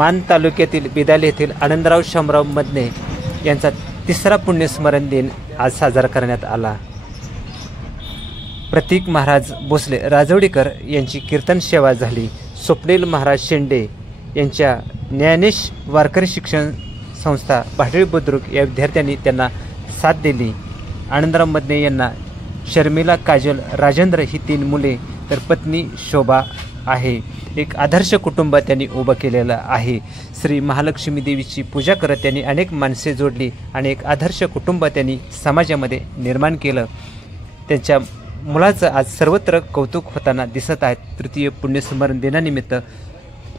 मान तालुक्यातील बिदाले येथील आनंदराव शामराव मदने यांचा तिसरा पुण्यस्मरण दिन आज साजरा करण्यात आला। प्रतीक महाराज भोसले राजवडीकर यांची कीर्तन सेवा झाली। स्वप्नील महाराज शेंडे यांच्या ज्ञानेश वारकरी शिक्षण संस्था भाडळी बुद्रुक या विद्यार्थ्यांनी त्यांना साथ दिली। आनंदराव मदने यांना शर्मिला, काजल, राजेंद्र ही 3 मुले तर पत्नी शोभा आहे। एक आदर्श कुटुंब त्यांनी उभं केलेलं आहे। श्री महालक्ष्मी देवीची पूजा करत त्यांनी अनेक माणसे जोडली आणि एक आदर्श कुटुंब त्यांनी समाजामध्ये निर्माण केलं। त्यांच्या मुलाचं आज सर्वत्र कौतुक होताना दिसत आहे। तृतीय पुण्यस्मरण दिनानिमित्त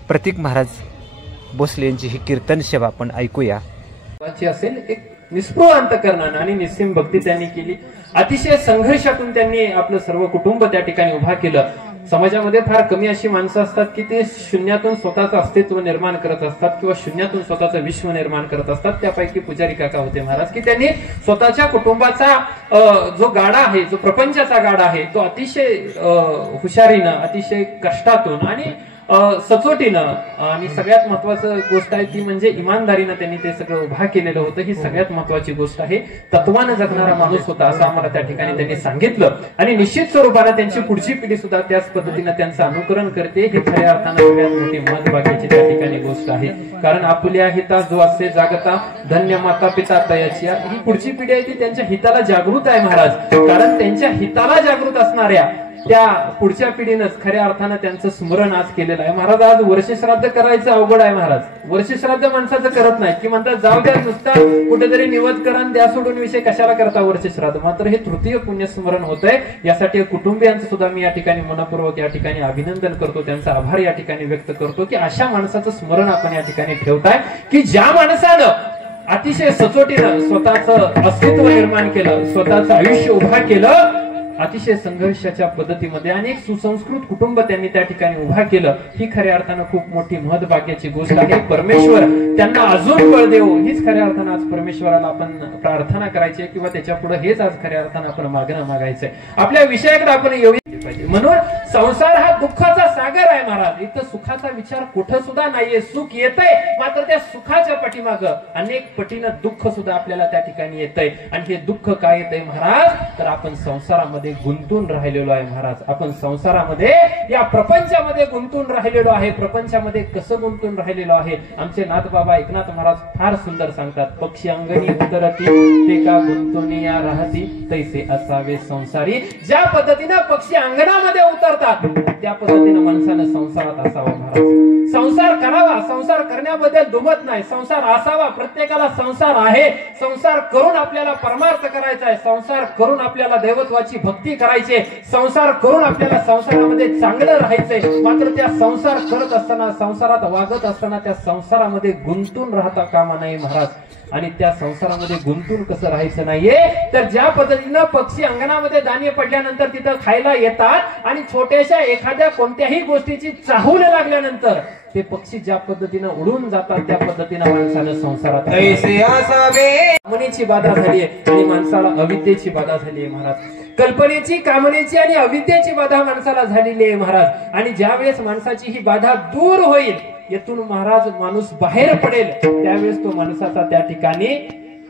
प्रतीक महाराज भोसले यांची ही कीर्तन सेवा आपण ऐकूया। असेल एक निस्पृह अंतकरणाने आणि निस्सीम भक्ती त्यांनी केली। अतिशय संघर्षातून त्यांनी आपलं सर्व कुटुंब त्या ठिकाणी उभा केलं। समाजामध्ये फार कमी अशी माणसं असतात की ते शून्यातून स्वतःचं अस्तित्व निर्माण करत असतात किंवा शून्यातून स्वतःचं विश्व निर्माण करत असतात। त्यापैकी पुजारी काका होते महाराज की त्यांनी स्वतःच्या कुटुंबाचा जो गाडा आहे, जो प्रपंचाचा गाडा आहे, तो अतिशय हुशारीनं, अतिशय कष्टातून आणि सचोटीनं आणि सगळ्यात महत्वाचं गोष्ट आहे ती म्हणजे इमानदारीनं त्यांनी ते सगळं उभा केलेलं होतं। ही सगळ्यात महत्वाची गोष्ट आहे। तत्वानं जगणारा माणूस होता असं आम्हाला त्या ठिकाणी त्यांनी सांगितलं आणि निश्चित स्वरूपानं त्यांची पुढची पिढी सुद्धा त्याच पद्धतीनं त्यांचं अनुकरण करते। हे खऱ्या अर्थानं सगळ्यात मोठी महत्वाची त्या ठिकाणी गोष्ट आहे। कारण आपल्या हिता जो असे जागता धन्य माता पिता तयाची, ही पुढची पिढी आहे ती त्यांच्या हिताला जागृत आहे महाराज। कारण त्यांच्या हिताला जागृत असणाऱ्या त्या पुढच्या पिढीनंच खऱ्या अर्थानं त्यांचं स्मरण आज केलेलं आहे। महाराज आज वर्षश्राद्ध करायचं अवघड आहे महाराज। वर्षश्राद्ध माणसाचं करत नाही की म्हणतात जाऊ द्या नुसता कुठेतरी निवद करा द्या सोडून विषय कशाला करता वर्षश्राद्ध। मात्र हे तृतीय पुण्यस्मरण होत आहे। यासाठी कुटुंबियांचं सुद्धा मी या ठिकाणी मनपूर्वक या ठिकाणी अभिनंदन करतो, त्यांचा आभार या ठिकाणी व्यक्त करतो की अशा माणसाचं स्मरण आपण या ठिकाणी ठेवताय की ज्या माणसानं अतिशय सचोटीनं स्वतःचं अस्तित्व निर्माण केलं, स्वतःचं आयुष्य उभा केलं, अतिशय संघर्षाच्या पद्धतीमध्ये अनेक सुसंस्कृत कुटुंब त्यांनी त्या ठिकाणी उभा केलं। ही खऱ्या अर्थानं खूप मोठी महत्त्वाची गोष्ट आहे। परमेश्वर त्यांना अजून बळ देवो हीच खऱ्या अर्थानं आज परमेश्वराला आपण प्रार्थना करायची किंवा त्याच्या पुढे हेच आज खऱ्या अर्थानं आपण मागायचंय। आपल्या विषयाकडे आपण येऊया पाहिजे। म्हणून संसार हा दुःखाचा सागर आहे महाराज। इथं सुखाचा विचार कुठं सुद्धा नाहीये। सुख येतंय मात्र त्या सुखाच्या पाठीमागं अनेक पटीनं दुःख सुद्धा आपल्याला त्या ठिकाणी येतंय। आणि हे दुःख काय येतंय महाराज, तर आपण संसारामध्ये गुंतून राहिलेलो आहे महाराज। आपण संसारामध्ये या प्रपंचामध्ये गुंतून राहिलेलो आहे। प्रपंचामध्ये कसं गुंतून राहिलेलो आहे, आमचे नाथबाबा एकनाथ महाराज फार सुंदर सांगतात। पक्षी अंगणी उतरती ते का गुंतून या राहती तैसे असावे संसारी। ज्या पद्धतीनं पक्षी अंगणामध्ये उतरतात त्या पद्धतीनं माणसानं संसारात असावं महाराज। संसार करावा, संसार करण्याबद्दल दुमत नाही, संसार असावा। प्रत्येकाला संसार आहे। संसार करून आपल्याला परमार्थ करायचा आहे, संसार करून आपल्याला दैवत्वाची भक्ती करायची, संसार करून आपल्याला संसारामध्ये चांगलं राहायचंय। मात्र त्या संसार करत असताना, संसारात वागत असताना त्या संसारामध्ये गुंतून राहता कामा नाही महाराज। आणि त्या संसारामध्ये गुंतून कसं राहायचं नाहीये, तर ज्या पद्धतीनं पक्षी अंगणामध्ये दाणे पडल्यानंतर तिथं खायला येतात आणि छोट्याशा एखाद्या कोणत्याही गोष्टीची चाहूल लागल्यानंतर ते पक्षी ज्या पद्धतीनं उडून जातात त्या पद्धतीनं माणसानं संसारात कामनेची बाधा झालीये आणि माणसाला अविद्येची बाधा झालीये महाराज। कल्पनेची, कामनेची आणि अविद्येची बाधा माणसाला झालेली आहे महाराज। आणि ज्या वेळेस माणसाची ही बाधा दूर होईल, येथून महाराज माणूस बाहेर पडेल, त्यावेळेस तो माणसाचा त्या ठिकाणी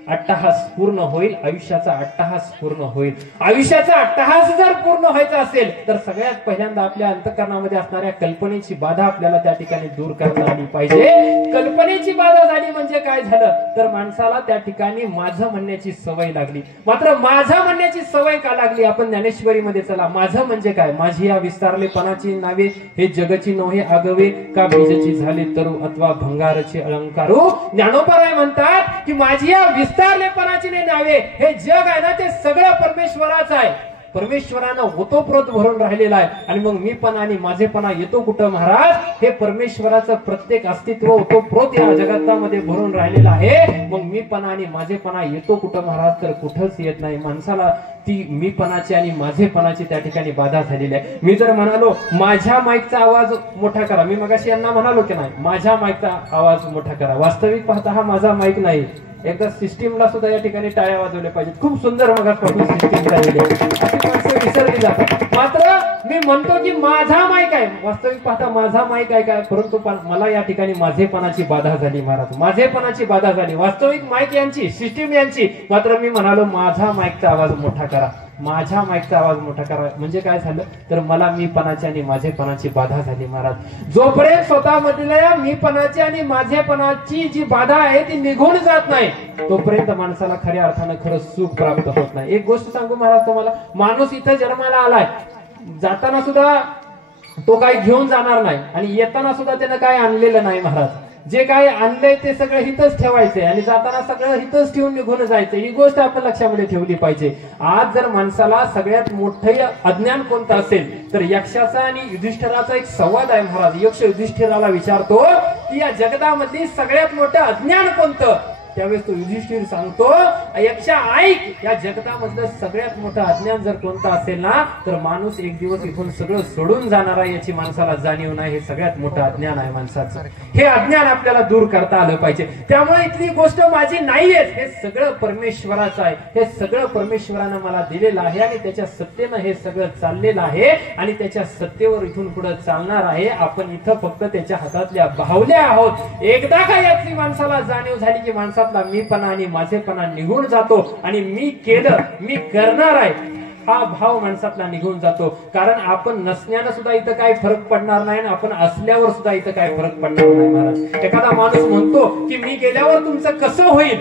अट्टहास पूर्ण होईल, आयुष्याचा अट्टहास पूर्ण होईल। आयुष्याचा अट्टहास जर पूर्ण व्हायचा असेल तर सगळ्यात पहिल्यांदा आपल्या अंतःकरणामध्ये असणाऱ्या कल्पनेची बाधा आपल्याला त्या ठिकाणी दूर करता आली पाहिजे। कल्पनेची बाधा झाली म्हणजे काय झालं, तर माणसाला त्या ठिकाणी माझं म्हणण्याची सवय लागली। मात्र माझं म्हणण्याची सवय का लागली, आपण ज्ञानेश्वरीमध्ये चला, माझं म्हणजे काय, माझी या विस्तारलेपणाची नावे हे जगची नव्हे आगवे का बीजची झाले तरू अथवा भंगारचे अलंकारू। ज्ञानोबराय म्हणतात की माझी या विस्तारलेपणाची नावे हे जग आहे ना ते सगळं परमेश्वराचं आहे। परमेश्वरानं ओतोप्रोत भरून राहिलेला आहे आणि मग मीपणा आणि माझेपणा येतो कुठं महाराज, हे परमेश्वराचं प्रत्येक अस्तित्व ओतोप्रोत या जगतामध्ये भरून राहिलेलं आहे। मग मीपणा आणि माझेपणा येतो कुठं महाराज, तर कुठंच येत नाही। माणसाला ती मीपणाची आणि माझेपणाची त्या ठिकाणी बाधा झालेली आहे। मी जर म्हणालो माझ्या माईकचा आवाज मोठा करा, मी मगाशी यांना म्हणालो की नाही माझ्या माईकचा आवाज मोठा करा, वास्तविक पाहता हा माझा माईक नाही। एकदा सिस्टीमला सुद्धा या ठिकाणी टाळ्या वाजवल्या पाहिजेत। खूप सुंदर मगासपासून सिस्टीम झालेली आहे, अशी माणसं विसरली जातात। मात्र मी म्हणतो की माझा माईक आहे, वास्तविक पाहता माझा माईक आहे काय, परंतु मला या ठिकाणी माझेपणाची बाधा झाली महाराज, माझेपणाची बाधा झाली. वास्तविक माईक यांची, सिस्टीम यांची, मात्र मी म्हणालो माझा माईकचा आवाज मोठा करा, माझ्या माईकचा आवाज मोठा करा. म्हणजे काय झालं तर मला मीपणाची आणि माझेपणाची बाधा झाली महाराज. जोपर्यंत स्वतःमधल्या मीपणाची आणि माझेपणाची जी बाधा आहे ती निघून जात नाही तोपर्यंत माणसाला खऱ्या अर्थानं खरं सुख प्राप्त होत नाही. एक गोष्ट सांगू महाराज तुम्हाला, माणूस इथं जन्माला आलाय, जाताना सुद्धा तो काही घेऊन जाणार नाही आणि येताना सुद्धा त्यानं काय आणलेलं नाही महाराज. जे काही आणलंय ते सगळं हितच ठेवायचंय आणि जाताना सगळं हितच ठेवून निघून जायचं. ही गोष्ट आपण लक्षामध्ये ठेवली पाहिजे. आज जर माणसाला सगळ्यात मोठं अज्ञान कोणतं असेल तर यक्षाचा आणि युधिष्ठिराचा एक संवाद आहे महाराज. यक्ष युधिष्ठिराला विचारतो की या जगतामधली सगळ्यात मोठं अज्ञान कोणतं. त्यावेळेस तो युधिष्ठिर सांगतो यक्षा ऐक, या जगतामधलं सगळ्यात मोठं अज्ञान जर कोणतं असेल ना तर माणूस एक दिवस इथून सगळं सोडून जाणार आहे याची माणसाला जाणीव नाही. हे सगळ्यात मोठं अज्ञान आहे माणसाचं. हे अज्ञान आपल्याला दूर करता आलं पाहिजे. त्यामुळे इथली गोष्ट माझी नाहीये, हे सगळं परमेश्वराचं आहे. हे सगळं परमेश्वरानं मला दिलेलं आहे आणि त्याच्या सत्तेनं हे सगळं चाललेलं आहे आणि त्याच्या सत्तेवर इथून पुढे चालणार आहे. आपण इथं फक्त त्याच्या हातातल्या बाहुल्या आहोत. एकदा का यातली माणसाला जाणीव झाली की माणसातला मीपणा आणि माझेपणा निघून जातो आणि मी केलं, मी करणार आहे हा भाव माणसातला निघून जातो. कारण आपण नसण्यानं सुद्धा इथं काही फरक पडणार नाही आणि आपण असल्यावर सुद्धा इथं काही फरक पडणार नाही महाराज. एखादा माणूस म्हणतो की मी गेल्यावर तुमचं कसं होईल,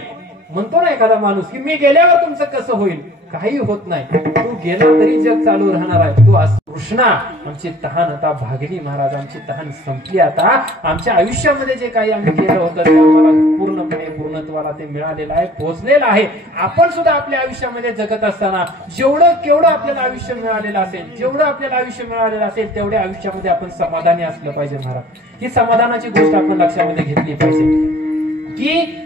म्हणतो ना एखादा माणूस की मी गेल्यावर तुमचं कसं होईल, काही होत नाही. तू गेला तरी जग चालू राहणार आहे. तू कृष्णा आमची तहान आता भागली महाराज, आमची तहान संपली. आता आमच्या आयुष्यामध्ये जे काही आम्ही केलं होतं ते आम्हाला पूर्णपणे पूर्णत्वाला ते मिळालेलं आहे, पोहोचलेलं आहे. आपण सुद्धा आपल्या आयुष्यामध्ये जगत असताना जेवढं केवढं आपल्याला आयुष्य मिळालेलं असेल, जेवढं आपल्याला आयुष्य मिळालेलं असेल तेवढ्या आयुष्यामध्ये आपण समाधानी असलं पाहिजे महाराज. ही समाधानाची गोष्ट आपण लक्षामध्ये घेतली पाहिजे की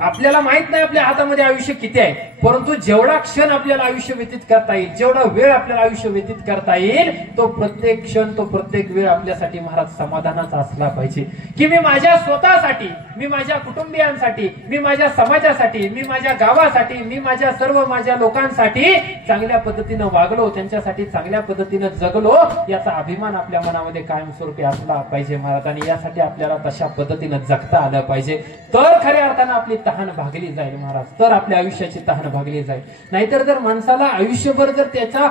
आपल्याला माहित नाही आपल्या हातामध्ये आयुष्य किती आहे, परंतु जेवढा क्षण आपल्याला आयुष्य व्यतीत करता येईल, जेवढा वेळ आपल्याला आयुष्य व्यतीत करता येईल तो प्रत्येक क्षण, तो प्रत्येक वेळ आपल्यासाठी महाराज समाधानाचा असला पाहिजे. की मी माझ्या स्वतःसाठी, मी माझ्या कुटुंबियांसाठी, मी माझ्या समाजासाठी, मी माझ्या गावासाठी, मी माझ्या सर्व माझ्या लोकांसाठी चांगल्या पद्धतीनं वागलो, त्यांच्यासाठी चांगल्या पद्धतीनं जगलो याचा अभिमान आपल्या मनामध्ये कायमस्वरूपी असला पाहिजे महाराज. आणि यासाठी आपल्याला तशा पद्धतीनं जगता आलं पाहिजे. तर खऱ्या अर्थानं आपली तहान भागली जाईल महाराज, तर आपल्या आयुष्याची तहान भागली जाईल. नाहीतर जर माणसाला आयुष्यभर जर त्याच्या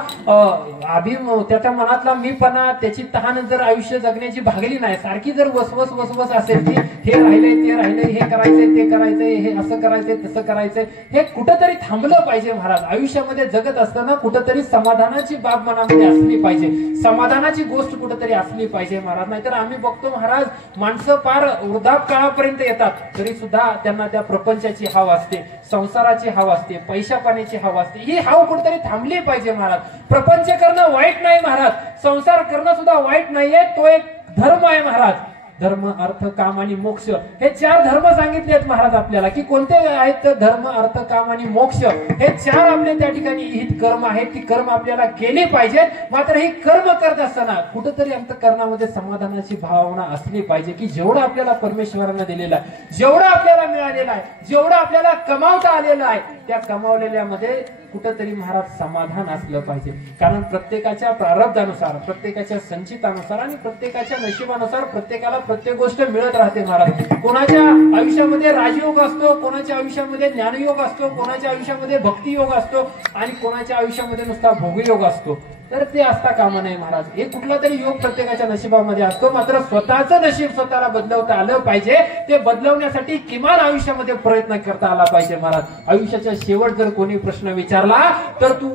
त्याच्या मनातला मीपणा, त्याची तहान जर आयुष्य जगण्याची भागली नाही, सारखी जर वसवस वसवस असेल की हे राहिलंय ते राहिलंय, हे करायचंय ते करायचंय, हे असं करायचंय तसं करायचंय, हे कुठंतरी थांबलं पाहिजे महाराज. आयुष्यामध्ये जगत असताना कुठंतरी समाधानाची बाब मनामध्ये असली पाहिजे, समाधानाची गोष्ट कुठंतरी असली पाहिजे महाराज. नाहीतर आम्ही बघतो महाराज माणसं फार वृद्धापकाळापर्यंत येतात तरी सुद्धा त्यांना त्या प्रपंचाची हाव असते, संसाराची हाव असते, पैशा पाण्याची हाव असते. ही हाव कुठेतरी थांबली पाहिजे महाराज. प्रपंच करणं वाईट नाही महाराज, संसार करणं सुद्धा वाईट नाहीये, तो एक धर्म आहे महाराज. धर्म, अर्थ, काम आणि मोक्ष हे 4 धर्म सांगितले आहेत महाराज आपल्याला. की कोणते आहेत तर धर्म, अर्थ, काम आणि मोक्ष हे 4 आपले त्या ठिकाणी हित कर्म आहेत. ती कर्म आपल्याला केली पाहिजेत. मात्र ही कर्म करत असताना कुठेतरी अंतःकरणामध्ये समाधानाची भावना असली पाहिजे की जेवढं आपल्याला परमेश्वरानं दिलेलं आहे, जेवढं आपल्याला मिळालेलं आहे, जेवढं आपल्याला कमावता आलेलं आहे त्या कमावलेल्यामध्ये कुठंतरी महाराज समाधान असलं पाहिजे. कारण प्रत्येकाच्या प्रारब्धानुसार, प्रत्येकाच्या संचितानुसार आणि प्रत्येकाच्या नशिबानुसार प्रत्येकाला प्रत्येक गोष्ट मिळत राहते महाराज. कोणाच्या आयुष्यामध्ये राजयोग असतो, कोणाच्या आयुष्यामध्ये ज्ञानयोग असतो, कोणाच्या आयुष्यामध्ये भक्तियोग असतो आणि कोणाच्या आयुष्यामध्ये नुसता भोगयोग असतो. तर ते असता कामा नये महाराज. हे कुठला तरी योग प्रत्येकाच्या नशिबामध्ये असतो. मात्र स्वतःचं नशीब स्वतःला बदलवता आलं पाहिजे. ते बदलवण्यासाठी किमान आयुष्यामध्ये प्रयत्न करता आला पाहिजे महाराज. आयुष्याच्या शेवट जर कोणी प्रश्न विचारला तर तू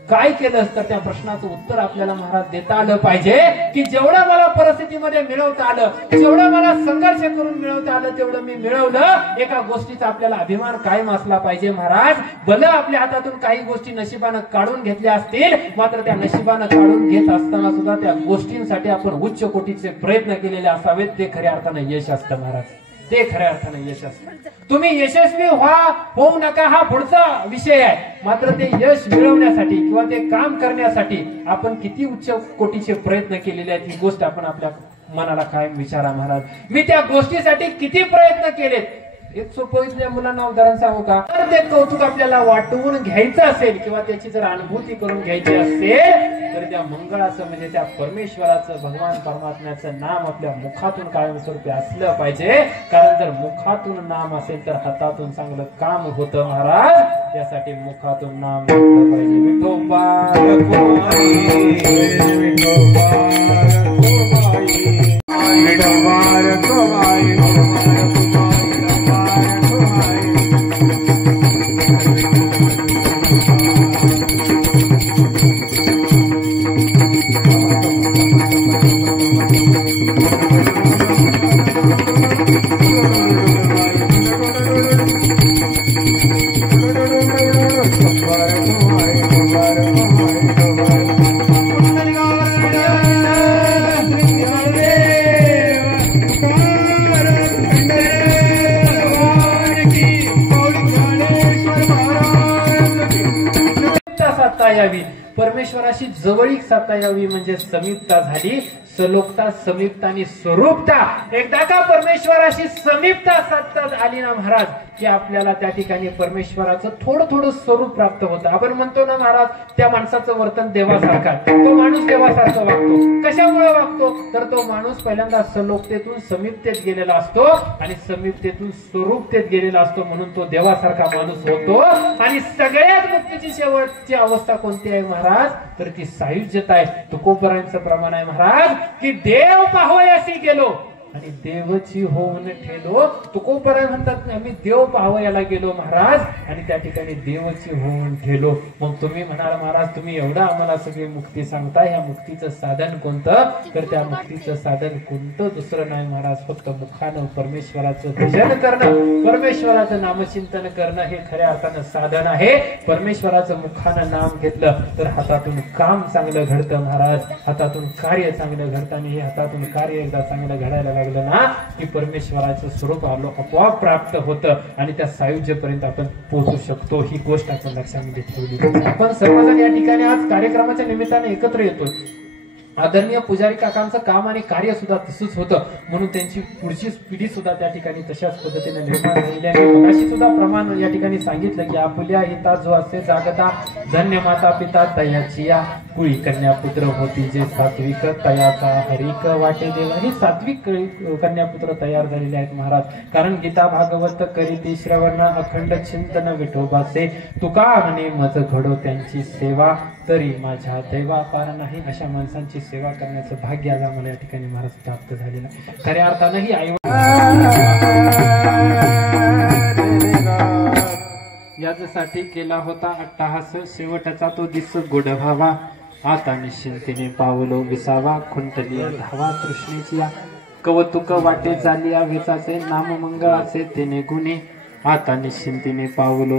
काय केलंस तर त्या प्रश्नाचं उत्तर आपल्याला महाराज देता आलं पाहिजे की जेवढं मला परिस्थितीमध्ये मिळवता आलं, जेवढं मला संघर्ष करून मिळवता आलं तेवढं मी मिळवलं. एका गोष्टीचा आपल्याला अभिमान कायम असला पाहिजे महाराज. भलं आपल्या हातातून काही गोष्टी नशिबानं काढून घेतल्या असतील, मात्र त्या नशिबानं काढून घेत असताना सुद्धा त्या गोष्टींसाठी आपण उच्च कोटीचे प्रयत्न केलेले असावेत. ते खऱ्या अर्थानं यश असतं महाराज, ते खऱ्या अर्थानं यश असतं. तुम्ही यशस्वी होऊ नका हा पुढचा विषय आहे. मात्र ते यश मिळवण्यासाठी किंवा ते काम करण्यासाठी आपण किती उच्च कोटीचे प्रयत्न केलेले आहेत ही गोष्ट आपण आपल्या मनाला कायम विचारा महाराज. मी त्या गोष्टीसाठी किती प्रयत्न केलेत एक सोपं मुलांना उदाहरण सांगू का? तर ते कौतुक आपल्याला वाटवून घ्यायचं असेल किंवा त्याची जर अनुभूती करून घ्यायची असेल तर त्या मंगळाचं म्हणजे त्या परमेश्वराचं, भगवान परमात्म्याचं नाम आपल्या मुखातून कायमस्वरूपी असलं पाहिजे. कारण जर मुखातून नाम असेल तर हातातून चांगलं काम होतं महाराज. त्यासाठी मुखातून नाम घेतलं पाहिजे. विठोबा यावी, परमेश्वराशी जवळीक साधता यावी म्हणजे समीपता झाली. सलोकता, समीपता आणि स्वरूपता. एकदा का परमेश्वराशी समीपता साधता आली ना महाराज की आपल्याला त्या ठिकाणी परमेश्वराचं थोडं थोडं स्वरूप प्राप्त होतं. आपण म्हणतो ना महाराज त्या माणसाचं वर्तन देवासारखं, तो माणूस देवासारखं वागतो. कशामुळे वागतो तर तो माणूस पहिल्यांदा सलोकतेतून समीपतेत गेलेला असतो आणि समीपतेतून स्वरूपतेत गेलेला असतो, म्हणून तो देवासारखा माणूस होतो. आणि सगळ्यात मुक्तीची शेवटची अवस्था कोणती आहे महाराज तर ती सायुज्यता आहे. तुकोबरांचं प्रमाण आहे महाराज की देव पाहावयासी गेलो आणि देवची होऊन ठेलो. तुकोबराय म्हणतात आम्ही देव पाहावयाला गेलो महाराज आणि त्या ठिकाणी देवची होऊन ठेलो. मग तुम्ही म्हणाल महाराज तुम्ही एवढं आम्हाला सगळी मुक्ती सांगता, ह्या मुक्तीचं साधन कोणतं तर त्या मुक्तीचं साधन कोणतं दुसरं नाही महाराज, फक्त मुखानं परमेश्वराचं भजन करणं, परमेश्वराचं नामचिंतन करणं हे खऱ्या अर्थानं साधन आहे. परमेश्वराचं मुखानं नाम घेतलं तर हातातून काम चांगलं घडतं महाराज, हातातून कार्य चांगलं घडतं आणि हे हातातून कार्य एकदा चांगलं घडायला लागलं ना की परमेश्वराचं स्वरूप आपोआप प्राप्त होतं आणि त्या सायुज्यपर्यंत आपण पोहोचू शकतो. ही गोष्ट आपण लक्षामध्ये ठेवली. आपण सर्वजण या ठिकाणी आज कार्यक्रमाच्या निमित्ताने एकत्र येतो. आदरणीय पुजारी काकांचं काम आणि कार्य सुद्धा तसंच होतं, म्हणून त्यांची पुढची पिढी सुद्धा त्या ठिकाणी तशाच पद्धतीने निर्माण झालेली आहे. मगाशी सुद्धा प्रमाण या ठिकाणी सांगितलं की आपुल्या हिता जो असे जागता धन्य माता पिता तयाची या कुळी कन्या पुत्र होती जे सात्विक तयाचा हरिक वाटे देव. ही सात्विक कन्यापुत्र तयार झालेले आहेत महाराज. कारण गीता भागवत करीती श्रवण अखंड चिंतन विठोबाचे तुका म्हणे मज घडो त्यांची सेवा तरी माझ्या देवा पार नाही. अशा माणसांची सेवा करण्याचं भाग्य आज आम्हाला या ठिकाणी महाराज प्राप्त झालेलं. खऱ्या अर्थानं ही आई याच्यासाठी केला होता अट्टहास शेवटचा तो दिस गोड व्हावा. आता निश्चिंतीने पावलो विसावा खुंटली धावा तृष्णेची कवतुक वाटे चालिया वेचाचे नाम मंगळाचे तेने गुणे. आता निश्चिंतीने पावलो